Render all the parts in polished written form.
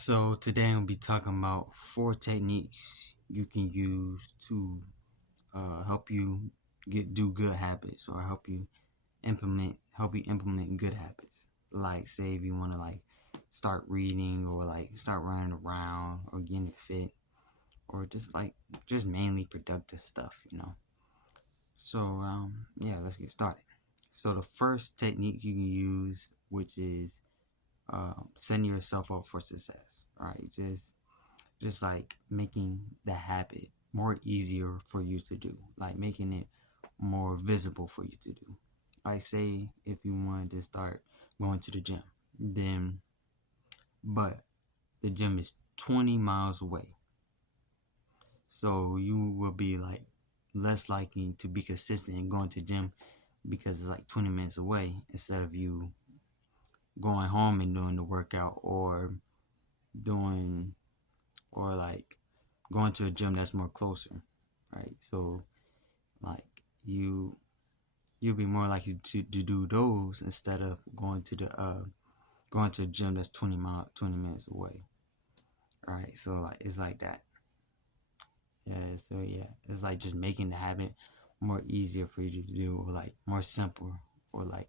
So today I'm gonna be talking about 4 techniques you can use to help you do good habits, or help you implement good habits. Like, say if you want to start reading, or start running around, or getting fit, or just mainly productive stuff. So yeah, let's get started. So the first technique you can use, which is setting yourself up for success. Right, just like making the habit more easier for you to do, like making it more visible for you to do. Like, say if you wanted to start going to the gym, then but the gym is 20 miles away, so you will be like less likely to be consistent in going to the gym because it's like 20 minutes away, instead of you going home and doing the workout, or doing or like going to a gym that's more closer, right? So like you you'll be more likely to do those, instead of going to a gym that's 20 minutes away. Right? So like it's like that. Yeah, so yeah. It's like just making the habit more easier for you to do, or like more simple, or like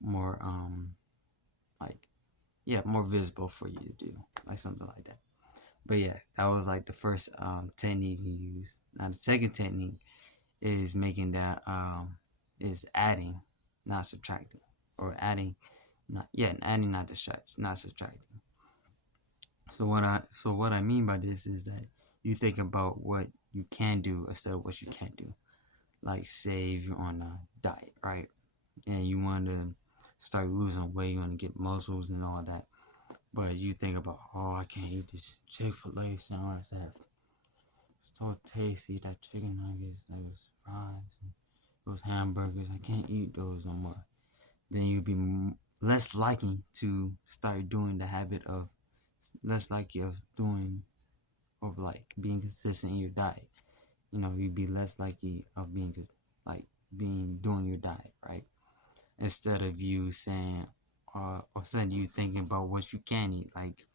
more like yeah, more visible for you to do. Like something like that. But yeah, that was like the first technique you use. Now the second technique is making that is adding, not subtracting, or adding, adding, not subtracting. So what I mean by this is that you think about what you can do instead of what you can't do. Like, say if you're on a diet, right, and you want to start losing weight, you want to get muscles and all that, but you think about, oh, I can't eat this Chick-fil-A sandwich, that so tasty, that chicken nuggets, those fries, and those hamburgers. I can't eat those no more. Then you'd be less likely to start doing the habit of less likely of doing of like being consistent in your diet. You'd be less likely of like being doing your diet, right? Instead of you saying, or sudden you thinking about what you can eat, like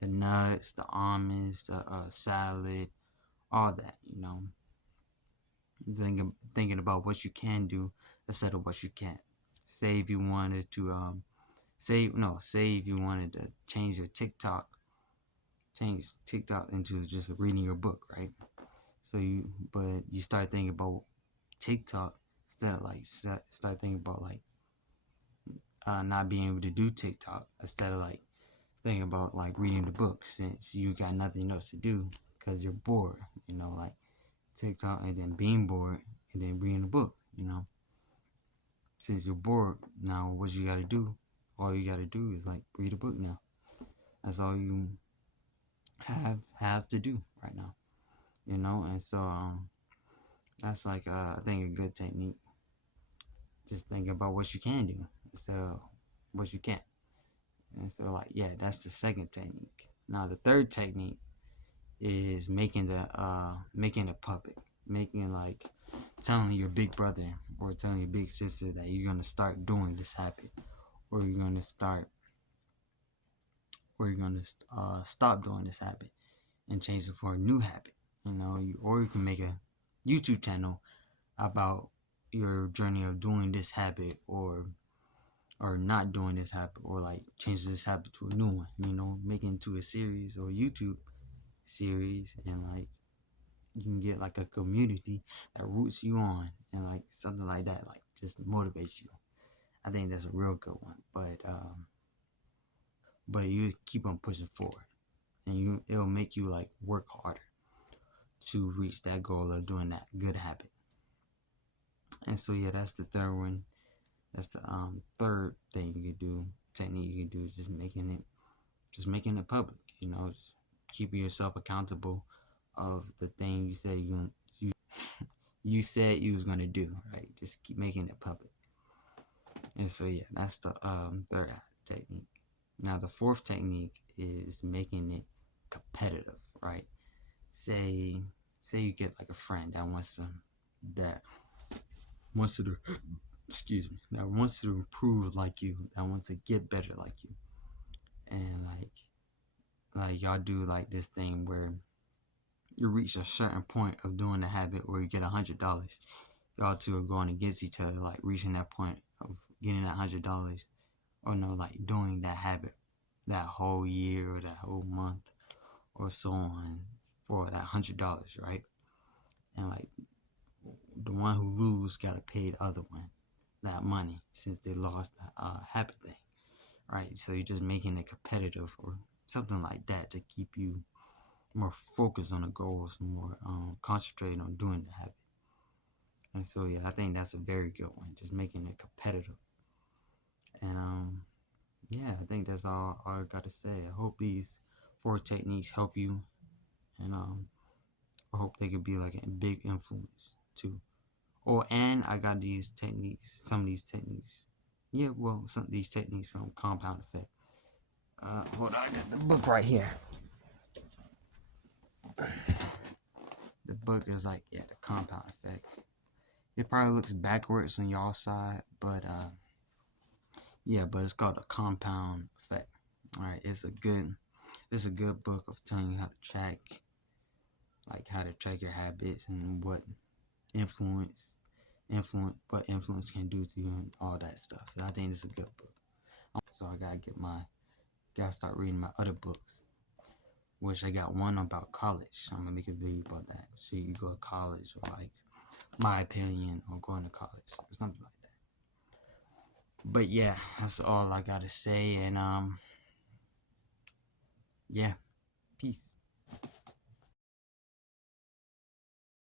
the nuts, the almonds, the salad, all that. Thinking about what you can do instead of what you can't. Say if you wanted to say if you wanted to change TikTok into just reading your book, right? But you start thinking about TikTok, instead of start thinking about not being able to do TikTok, instead of like thinking about like reading the book, since you got nothing else to do because you're bored. Like TikTok, and then being bored, and then reading the book. Since you're bored now, what you got to do? All you got to do is like read a book now. That's all you have to do right now. And so that's like I think a good technique. Just think about what you can do instead of what you can't. And so like yeah, that's the second technique. Now the third technique is making it public, making like telling your big brother or telling your big sister that you're gonna start doing this habit, or you're gonna stop doing this habit and change it for a new habit. Or you can make a YouTube channel about your journey of doing this habit, or not doing this habit, or like change this habit to a new one. Make it into a series or YouTube series, and like you can get like a community that roots you on, and like something like that, like just motivates you. I think that's a real good one. But you keep on pushing forward, and it'll make you like work harder to reach that goal of doing that good habit. And so yeah, that's the third one. That's the third thing you can do, technique you can do, is just making it public. Just keeping yourself accountable of the thing you said you was gonna do, right? Just keep making it public. And so yeah, that's the third technique. Now the fourth technique is making it competitive, right? Say say you get like a friend that wants to excuse me, that wants to improve like you, that wants to get better like you, and like y'all do like this thing where you reach a certain point of doing the habit where you get $100. Y'all two are going against each other, like reaching that point of getting that $100, or no, like doing that habit that whole year or that whole month or so on for that $100, right? And like the one who lose gotta pay the other one that money since they lost that habit thing, right? So you're just making it competitive or something like that to keep you more focused on the goals, more concentrated on doing the habit. And so yeah, I think that's a very good one, just making it competitive. And yeah, I think that's all I gotta say. I hope these 4 techniques help you, and I hope they could be like a big influence too. And I got these techniques, some of these techniques. Yeah, well, some of these techniques from Compound Effect. Hold on, I got the book right here. The book is like, yeah, the Compound Effect. It probably looks backwards on y'all side, but yeah, but it's called the Compound Effect. All right, it's a good book of telling you how to track, like how to track your habits and what influence what influence can do to you and all that stuff. I think it's a good book. So I gotta start reading my other books, which I got one about college. I'm gonna make a video about that. So you go to college, or like my opinion on going to college or something like that. But yeah, that's all I gotta say, and yeah, peace.